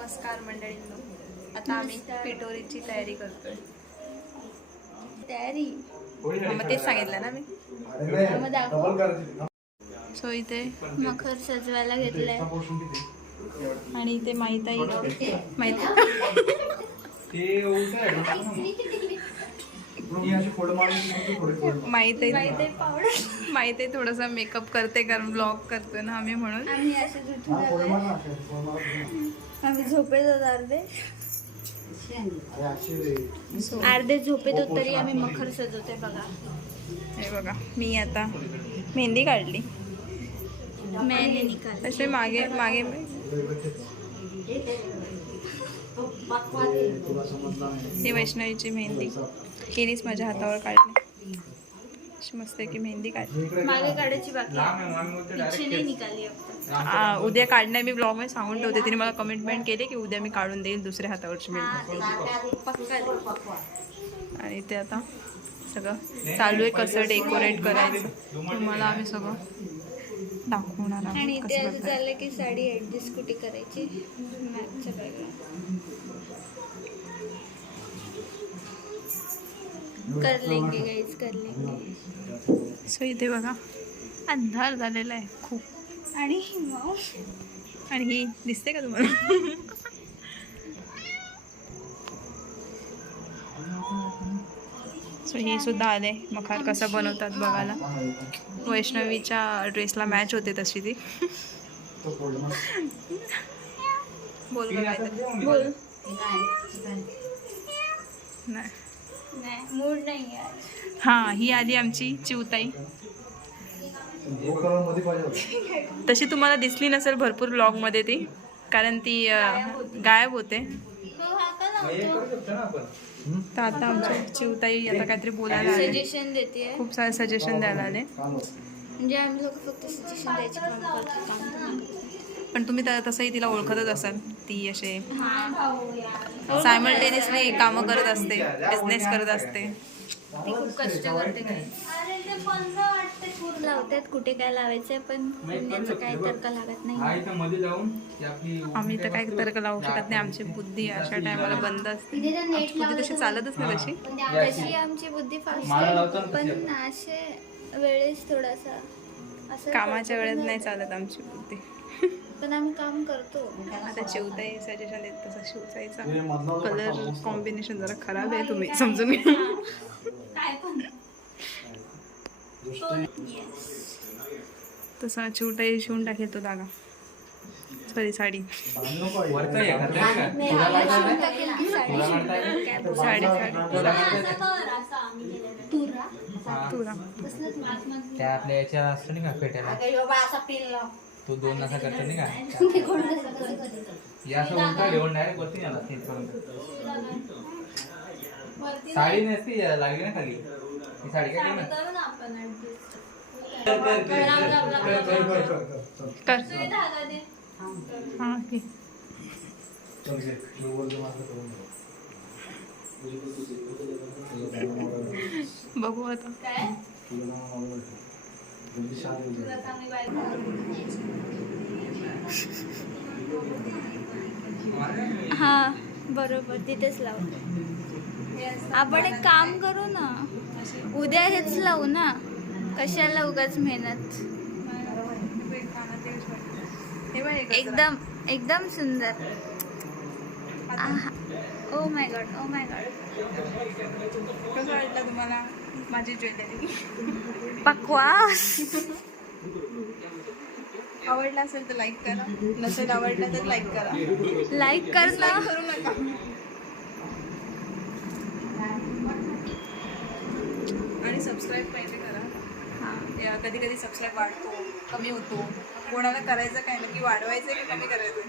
नमस्कार मंडळींनो. आता आम्ही पिटोरीची तयारी करतोय. तयारी? मग तेच सांगितलं ना मी. मग दाखव. सो इथे मखर सजवायला घेतलाय. आणि इथे माहिती माहिती. माहीत आहे. माहीत आहे थोडासा मेकअप करते कारण ब्लॉग करतोय ना आम्ही म्हणून. झोपेत होतो अर्धे? अर्धे झोपेत होत तरी आम्ही मखर सजवते बघा. हे बघा मी आता मेहंदी काढली. निकाल. तसे मागे मागे ही वैष्णवीची मेहंदी. हिनेच माझ्या हातावर काढली. मस्त की मेहंदी काढली आहे. उद्या काढणार मी ब्लॉगमध्ये सांगून ठेवते. तिने मला कमिटमेंट केली की उद्या मी काढून देईल दुसऱ्या हातावरची मेहंदी. आणि ते आता सगळं चालू आहे कसं डेकोरेट करायचं. तुम्हाला आम्ही सगळं दाखवणार आणि करताय. चाललं की साडी ऍडजस्ट कुठे करायची? मॅचच्या कर लेंगे गाईज कर लेंगे सो इथे बघा अंधार झालेला आहे खूप. आणि आणि ही दिसते का तुम्हाला? सो ही सुद्धा आले. मखार कसा बनवतात बघायला. वैष्णवीच्या ड्रेसला मॅच होते तशी ती. बोल. बोल. नाही. नाही. मूड नाही आहे हां ही आली आमची चिवताई. तशी तुम्हाला दिसली नसेल भरपूर ब्लॉगमध्ये ती कारण ती गायब होते. हो तर आता आमच्या चिवताई आता काहीतरी बोलायला सजेशन देते. खूप सारे सजेशन द्यायला आले. म्हणजे आम्ही लोक फक्त सजेशन द्यायचे पण तुम्ही तर तसंही तिला ओळखतच असाल. ती असे हा. सायमल्टेनियसली कामं करत असते बिझनेस करत असते. ती खूप कष्ट करते काय लावतात कुठे काय लावायचंय पण काय तर्क लागत नाही. मध्ये जाऊन ती आपली आम्ही तर काही तर्क लावू शकत नाही. आमची बुद्धी अशा टायमाला बंद असते. बुद्धी तशी चालतच नाही तशी. तशी आमची बुद्धी फास्ट पण असे वेळेस थोडासा असं कामाच्या वेळेत नाही चालत आमची बुद्धी. पण आम्ही काम करतो. आता चिवताई सजेशन देत तसा शिवताईचा कलर कॉम्बिनेशन जरा खराब आहे तुम्ही समजून घ्या. पण. तसा चिवताई शिवून टाकेल तो धागा. सॉरी साडी. हे? साडी? हा. तुला त्या आपल्या याच्या असतो नाही का पेट्याला? तो दोन असा करतो नाही का या असं उलटा घेऊन डायरेक्ट वरती आला तिथपर्यंत साडी नसती या लागली ना खाली. ही साडी काय ना हाँ बघू आता हा बरोबर तिथेच लावू. आपण एक काम करू ना उद्या हेच लावू ना कशाला उगाच मेहनत? एकदम एकदम सुंदर. Oh my God oh my God कसं वाटलं तुम्हाला? माझी ज्वेलरी. पकवास आवडला असेल तर लाईक करा. नसेल आवडला तर लाईक करा. लाईक कर ना. करू नका. आणि सबस्क्राईब पहिले करा. हा. कधी कधी सबस्क्राईब वाढतो कमी होतो. कोणाला करायचं काय नक्की वाढवायचं की कमी करायचं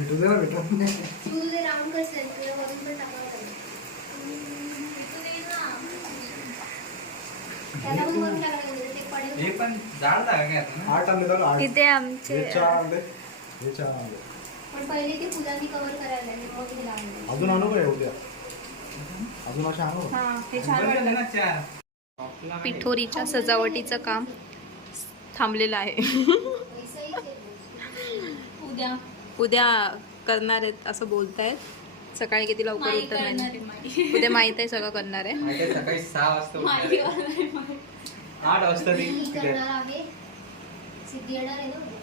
दे ना बेटा हे पण जाड जागा काय आता ना? आठ आणले तर आठ इथे आमचे हे चार आणले हे चार आणले पण पहिले ते फुलांनी कव्हर करायला लागले, मग हे लावले. अजून आणू अजून अशा आणू का? हा हे छान बरं वाटतं झालं ना चार आपला नाही. पिठोरीच्या सजावटीचं काम थांबलेलं आहे पैसाही. उद्या उद्या करणार आहेत असं बोलतायत सकाळी किती लवकर माई करणार नाही माई. उद्या माहीत आहे सगळं करणार आहे माहिती आहे, सकाळी सहा वाजता उठणार माई आहे. करणार आहे माई. आठ वाजता ती मी तिथे. करणार आहे सिद्धी येणार आहे ना उद्या.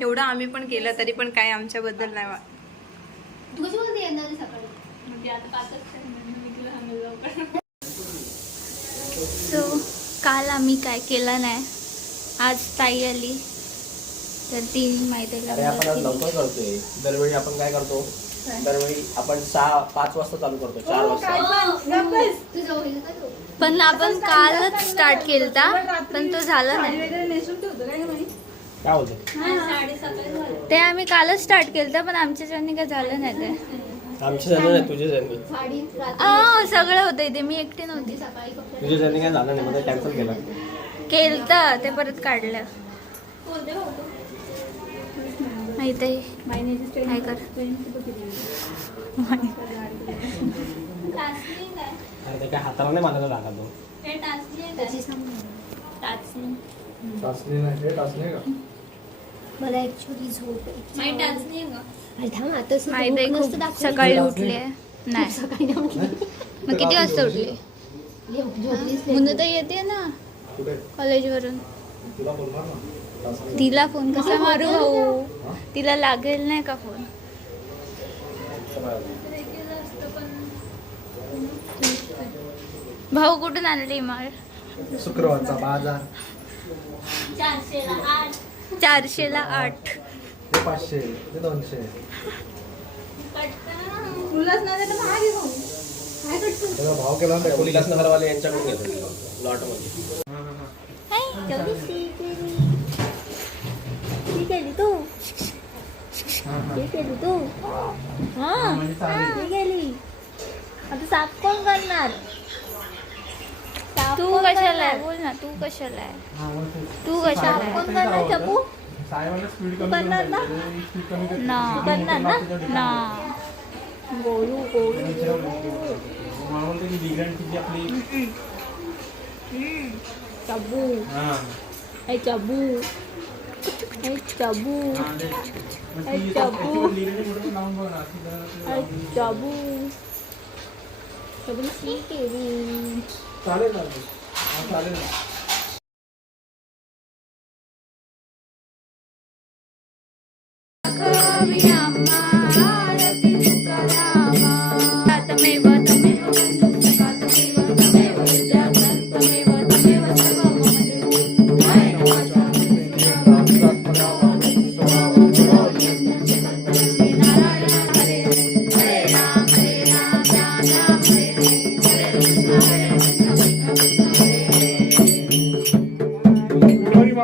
एवढं आम्ही पण केलं तरी पण काय आमच्याबद्दल नाही वा तू कशी बोलते येणार आहे सकाळी मग ते आता पाचच करणार, मी तुला सांगेल लवकर. सो काल आम्ही काय केलं नाही आज ताई आली तर ती माहिती आहे अरे का आपण आज लवकर करतोय. दरवेळी आपण काय करतो? दरवेळी आपण सहा पाच वाजता चालू करतो चार वाजता. तू जाऊ येईल का तू पण आपण कालच स्टार्ट केलता पण तो झाला नाही. काय होतं? ते आम्ही कालच स्टार्ट केलता पण आमच्याच्यानी काय झालं नाही ते. आमच्या जण नाही जणी सगळं होतं इथे. मी एकटी नव्हती. जणी काय झालं नाही मग कॅन्सल केलं. केलतं ते परत काढलं. माहीत आहे काय कर? अरे ते काय हाताला नाही लागत तो. टाचणी हे टाचणी का? मला ऍक्च्युली झोप थांब माहीत. सकाळी उठले. नाही. सकाळी नाही उठली. मग किती वाजता उठली. म्हणून तर येते ना? कॉलेजवरून. तुला फोन कसा मारू भाऊ? तिला लागेल नाही का फोन? भाऊ कुठून आणली माळ? शुक्रवारचा बाजार. चारशेला आठ. हे पाचशे ते दोनशे. भाव केला यांच्याकडून घेतो लॉटमध्ये केली तू केली तू हा गेली आता साफ कोण करणार तू कशाला आहे बोल ना तू कशाला आहे तू कशाला आहे कोण करणार चकू करणार ना ना करणार ना ना गोलू गोलू चबू ए चबू চাবু চাবু চাবু। চাবু শিখে তাহলে তাহলে Yeah,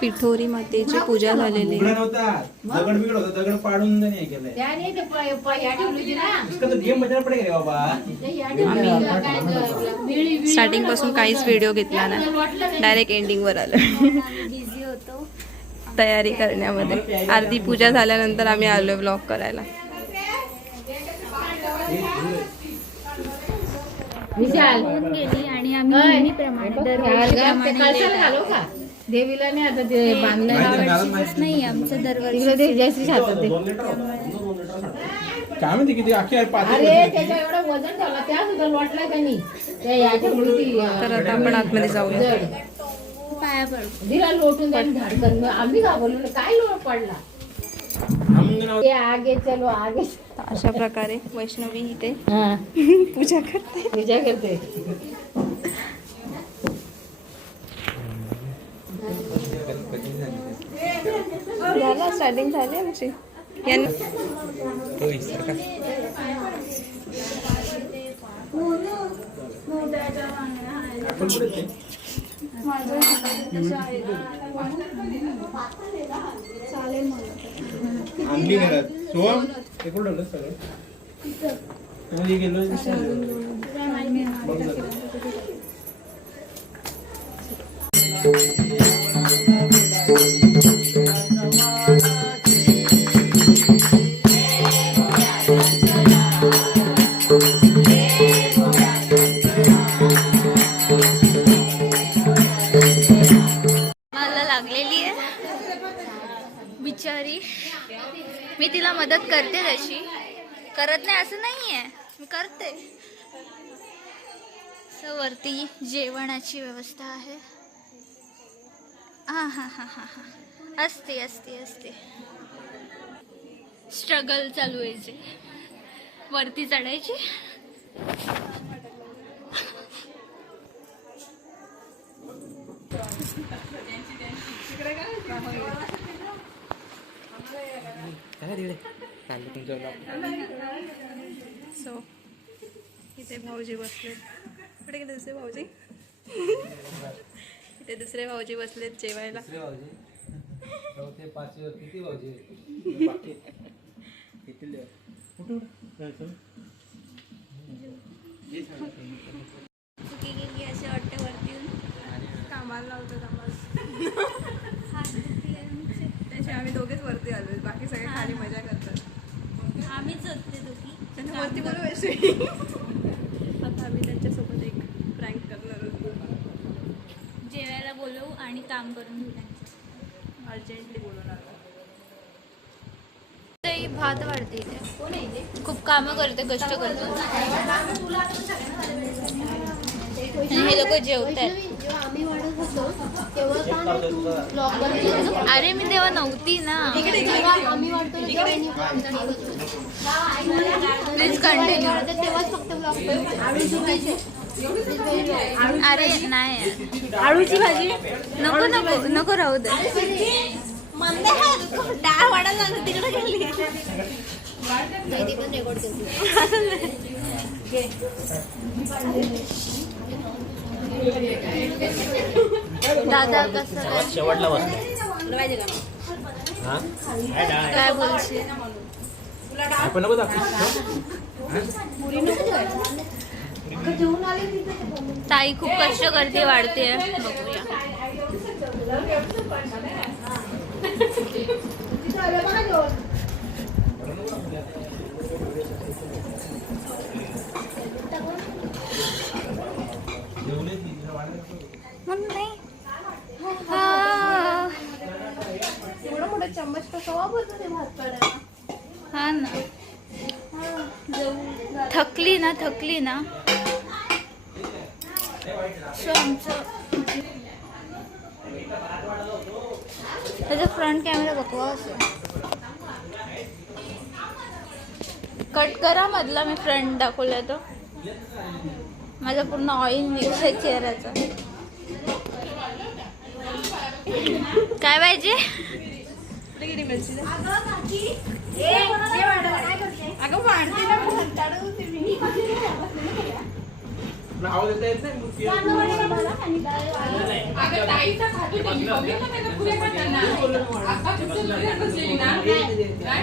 पिठोरी मातेची पूजा झालेली. दगड बिगड होता. दगड पाडून नाही हे केलंय. बाबा. स्टार्टिंगपासून काहीच व्हिडिओ घेतला नाही. डायरेक्ट एंडिंग वर आलं. बिझी होतो. तयारी करण्यामध्ये. अर्धी पूजा झाल्यानंतर आम्ही आलो ब्लॉग करायला. गेली आणि आम्ही नेहमीप्रमाणे. देवीला नाही आता ते बांधलं नाही आमचं दरवर्षी जयश्री खातात ते काय माहिती किती अख्खी आहे पाच अरे त्याच्या एवढा वजन ठेवला त्या सुद्धा लोटला त्यांनी त्या याच्या मूर्ती तर आता आपण आतमध्ये जाऊया. जड. पाया पडतो दिला लोटून त्यांनी धाडकन मग आम्ही घाबरलो काय लोट पडला? ते आगे चलो आगे. अशा प्रकारे वैष्णवी इथे हा. पूजा करते. पूजा करते. झाला स्टार्टिंग झाली आमची. यांनी घरात सोहम? कुठं ठेवलं सगळं? गेलो बघ मी मदत करते तशी करत नाही असं नाही आहे मी करते. वरती जेवणाची व्यवस्था आहे. हा हा हा हा हां. असते असते असते. स्ट्रगल चालू आहे जे. वरती चढायची. काय तिकडे चाललं तुमचं vlog. सो इथे भाऊजी बसलेत कुठे गेले दुसरे भाऊजी इथे दुसरे भाऊजी बसलेत जेवायला दुसरे भाऊजी चौथे पाचवे किती भाऊजी किती लिहा? चुकी गेली असे वाटते वरती येऊन. कामाला लावतो कामाला हात दुखले आमचे. त्याचे आम्ही दोघेच वरती आलो बाकी सगळे खाली मजा करतात आम्हीच होते दोघी त्यांना वैश्वी आता आम्ही त्यांच्यासोबत एक प्रँक करणार आहोत. जेवायला बोलवू आणि काम करून घेऊ त्यांचं. अर्जंटली ताई भात वाढते इथे. खूप कामं करते कष्ट करते. हे लोक जेवत आहेत अरे मी तेव्हा नव्हती ना. प्लीज कंटिन्यू वाढतात तेव्हाच फक्त ब्लॉग बनवतो अरे नाही. आळूची भाजी? नको नको नको राहू दे. दादा कसं? काय शेवटला काय बोलशील आपण नको दाखवू ताई खूप कष्ट करते वाढते. बघूया. हा. चम्मच कसा भरतो ते भात काढायला हा ना. थकली ना थकली ना. सो आमचं त्याचा फ्रंट कॅमेरा बघवा असं. कट करा मधला मी फ्रंट दाखवला तो. माझा पूर्ण ऑइल मिक्स आहे चेहऱ्याचा. काय पाहिजे? गेली मिरची अगं वाढते ना आवाज येता येत. नाही.